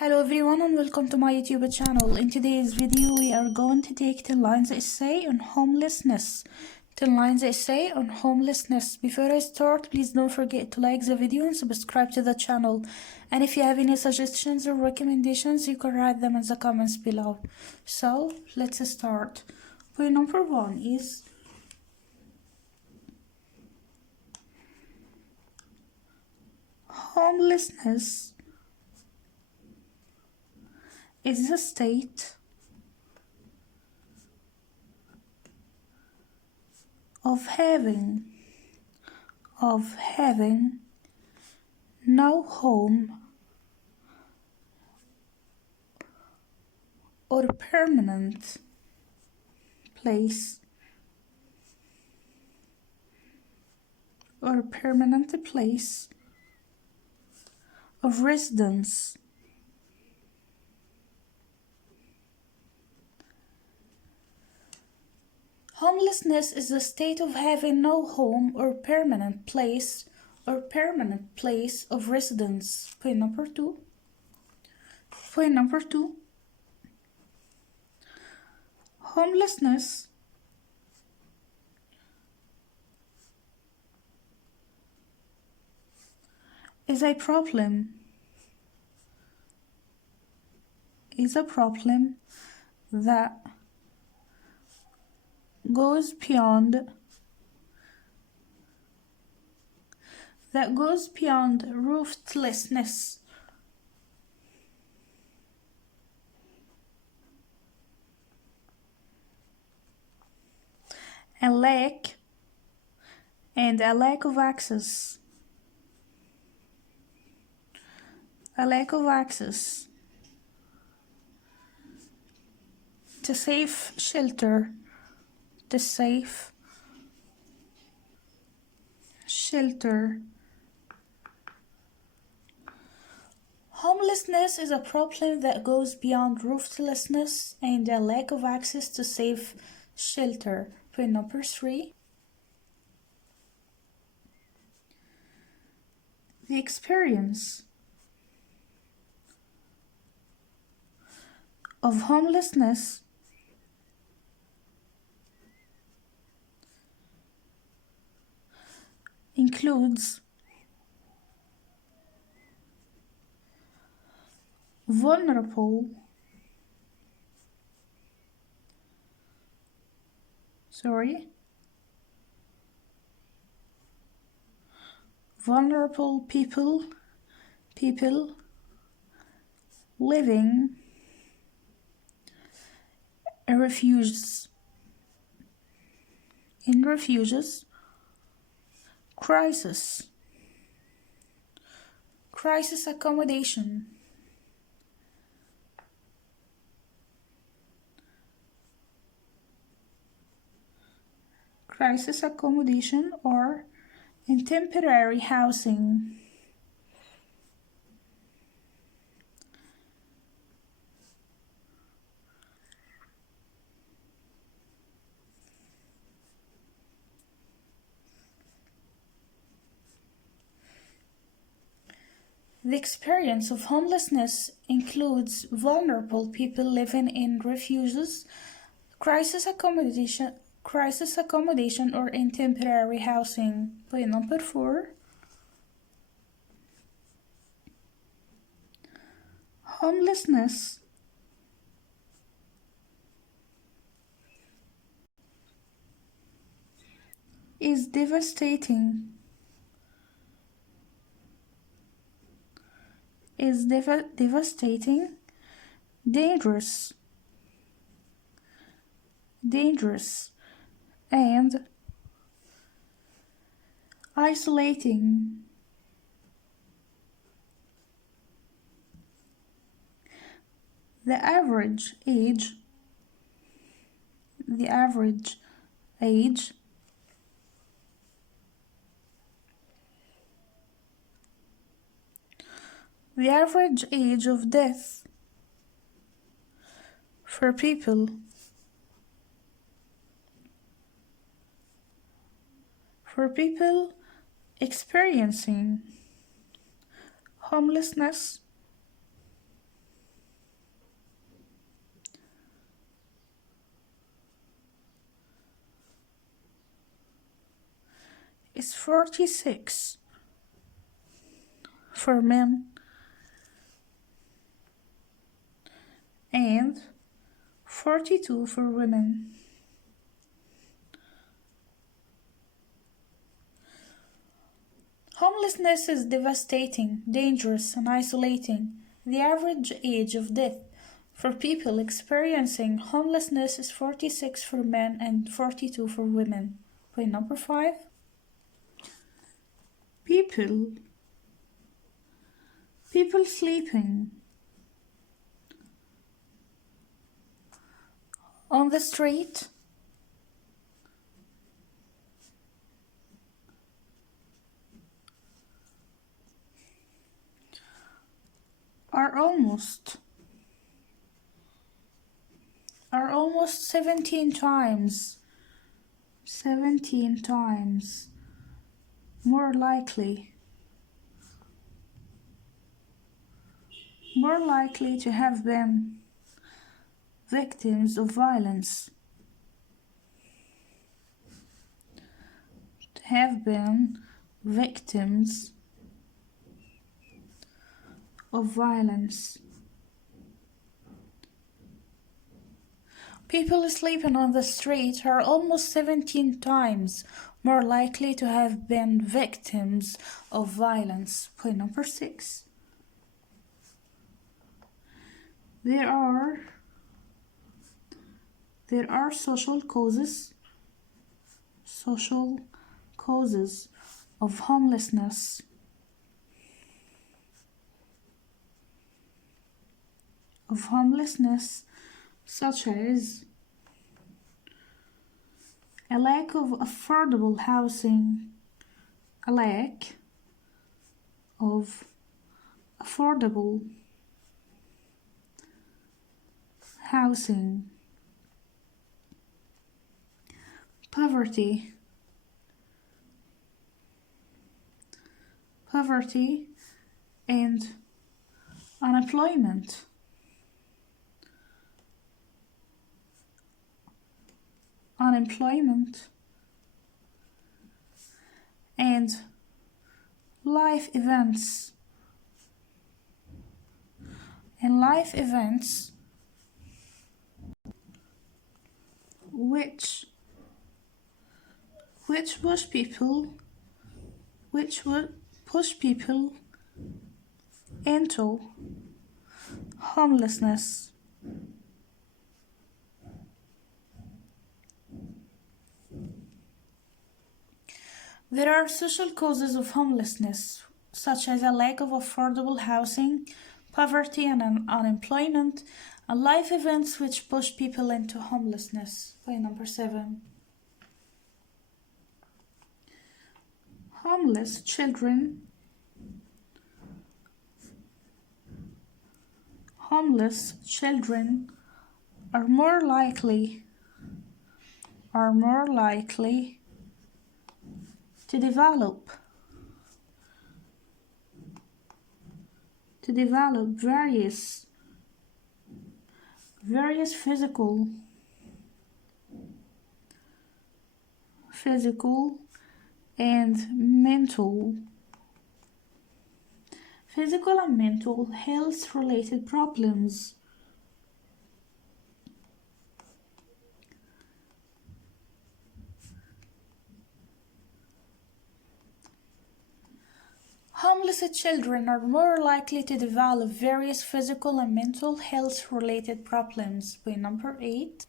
Hello everyone and welcome to my YouTube channel. In today's video we are going to take 10 lines essay on homelessness. 10 lines essay on homelessness. Before I start, please don't forget to like the video and subscribe to the channel. And if you have any suggestions or recommendations, you can write them in the comments below. So let's start. Point number 1 is homelessness is a state of having no home or permanent place of residence. Homelessness is the state of having no home or permanent place of residence. Point number 2. Homelessness is a problem that goes beyond rooflessness. A lack of access. To safe shelter. Homelessness is a problem that goes beyond rooflessness and a lack of access to safe shelter. Point number 3. The experience of homelessness includes vulnerable people living in refuges, crisis accommodation, or in temporary housing. The experience of homelessness includes vulnerable people living in refuges, crisis accommodation, or in temporary housing. Point number 4. Homelessness is devastating. Dangerous, and isolating. The average age of death for people experiencing homelessness is 46 for men and 42 for women. Homelessness is devastating, dangerous, and isolating. The average age of death for people experiencing homelessness is 46 for men and 42 for women. Point number 5. People sleeping on the street are almost 17 times more likely to have been victims of violence. People sleeping on the street are almost 17 times more likely to have been victims of violence. Point number 6. There are social causes of homelessness. Such as a lack of affordable housing, poverty and unemployment. And life events which would push people into homelessness. There are social causes of homelessness, such as a lack of affordable housing, poverty and unemployment, and life events which push people into homelessness. Point number 7. Homeless children are more likely to develop various physical and mental health related problems. Homeless children are more likely to develop various physical and mental health related problems. Point number 8.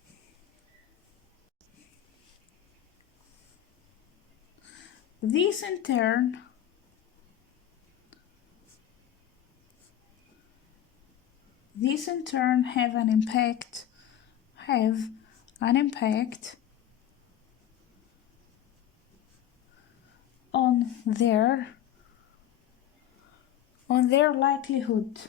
These in turn have an impact on their likelihood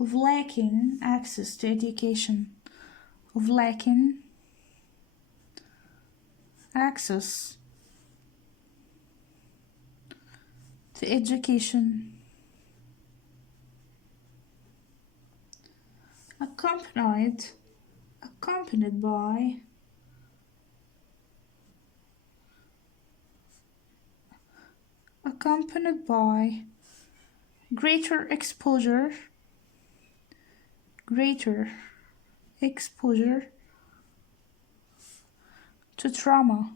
of lacking access to education, of lacking access to education, accompanied accompanied by greater exposure to trauma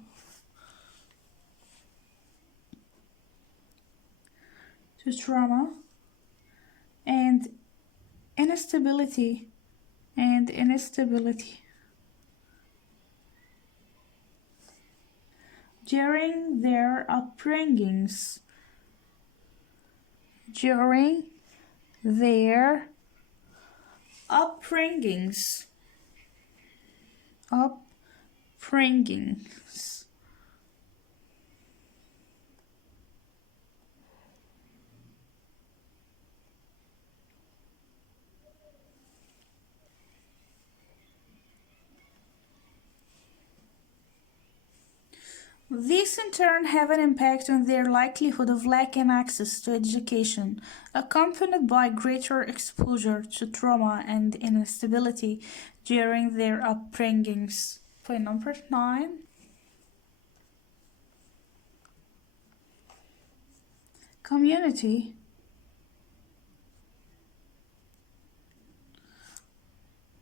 and instability during their upbringings upbringings. These in turn have an impact on their likelihood of lacking access to education, accompanied by greater exposure to trauma and instability during their upbringings. Point number 9. Community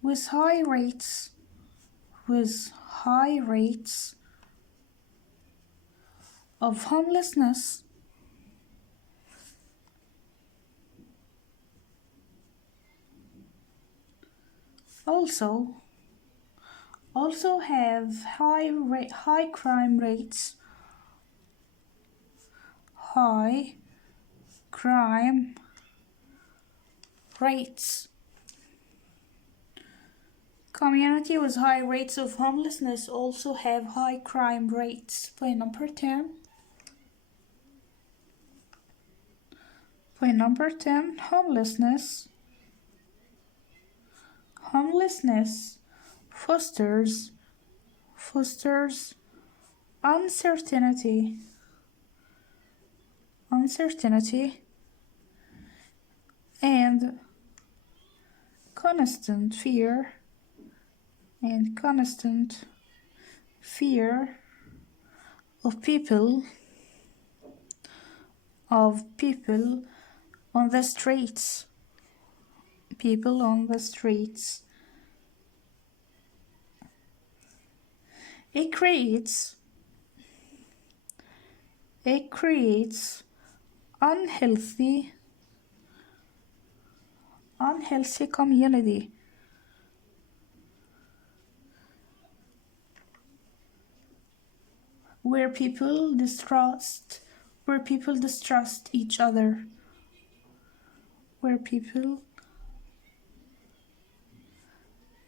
with high rates of homelessness also have high crime rates. Community with high rates of homelessness also have high crime rates. Point number 10. Homelessness fosters uncertainty and constant fear of people on the streets. It creates unhealthy community where people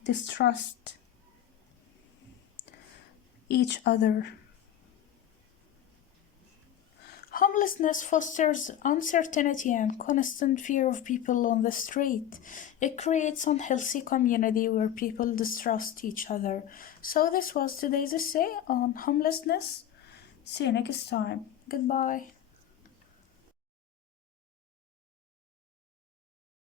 distrust each other. Homelessness fosters uncertainty and constant fear of people on the street. It creates unhealthy community where people distrust each other. So this was today's essay on homelessness. See you next time. Goodbye.